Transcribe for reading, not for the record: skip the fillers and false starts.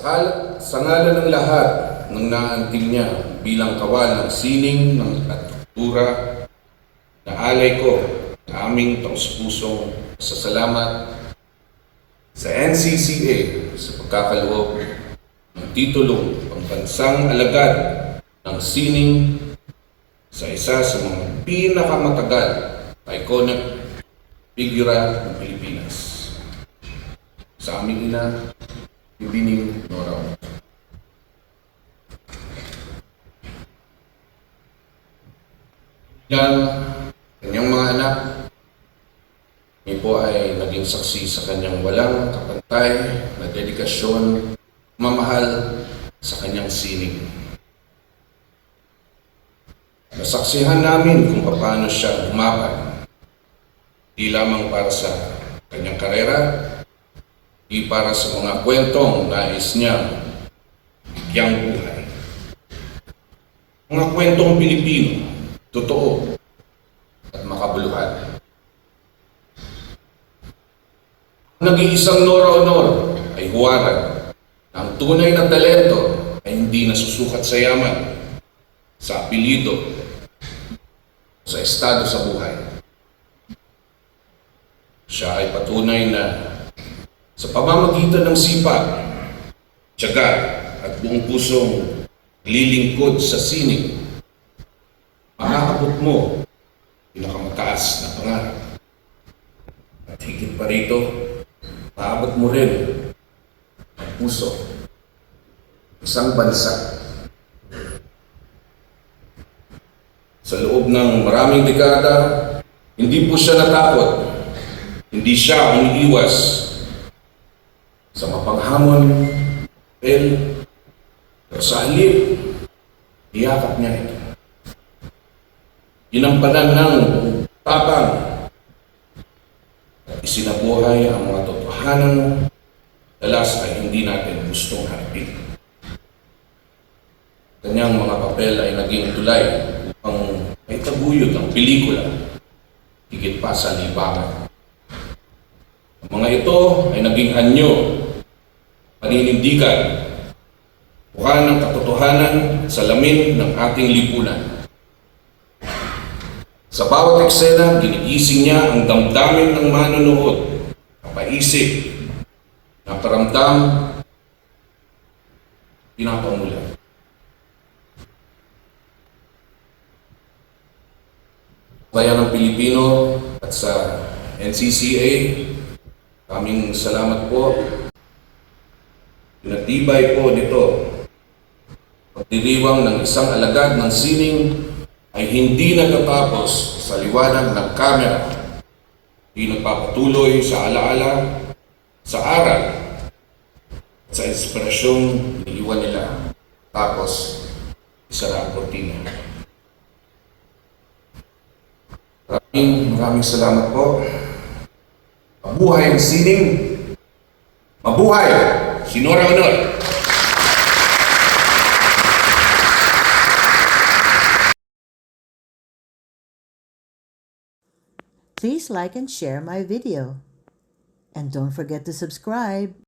Sa ngalan ng lahat ng naantig niya bilang kawal ng sining ng at kultura, naalay ko ang aming taus-pusong pasasalamat sa NCCA sa pagkakaloob ng titulong Pambansang Alagad ng Sining sa isa sa mga pinakamatagal na iconic figura ng Pilipinas. Sa aming ina, Bibining Nora. Yang kanyang mga anak, niya po ay naging saksi sa kanyang walang kapantay na dedikasyon, mamahal sa kanyang sining. Nasaksihan namin kung paano siya umapan, di lamang para sa kanyang karera, di para sa mga kwentong nais niyang bigyang buhay. Mga kwentong Pilipino, totoo at makabuluhan. Nag-iisang Nora Honor ay huwaran na ang tunay na talento ay hindi nasusukat sa yaman, sa apelido, sa estado sa buhay. Siya ay patunay na sa pamamagitan ng sipag, tiyaga at buong pusong lilingkod sa sining, maaabot mo pinakamataas na pangarap. At higit pa rito, maabot mo rin ang puso isang bansa. Sa loob ng maraming dekada, hindi po siya natakot, hindi siya umiiwas sa mapanghamon, pero sa halip, iyakap niya ito. Ginampanan ng tapang at isinabuhay ang mga totohanan dalas ay hindi natin gustong harapin. Kanyang mga papel ay naging tulay upang maitaguyod ang pelikula, higit pa sa libangan. Ang mga ito ay naging anyo, paninindigan, buka ng katotohanan sa lamin ng ating lipunan. Sa bawat eksena, ginigising niya ang damdamin ng manonood, napaisip, naparamdam, pinapamulan. Bayan ng Pilipino at sa NCCA, kaming salamat po. Pinatibay po nito. Pagdiriwang ng isang alagad ng sining ay hindi nagtatapos sa liwanag ng kamera. Hindi nagpapatuloy sa alaala, sa aral, sa inspirasyong iniwan nila. Tapos, isara ang kortina. Maraming salamat po. Mabuhay ang sining. Mabuhay si Nora Honor. Please like and share my video. And don't forget to subscribe.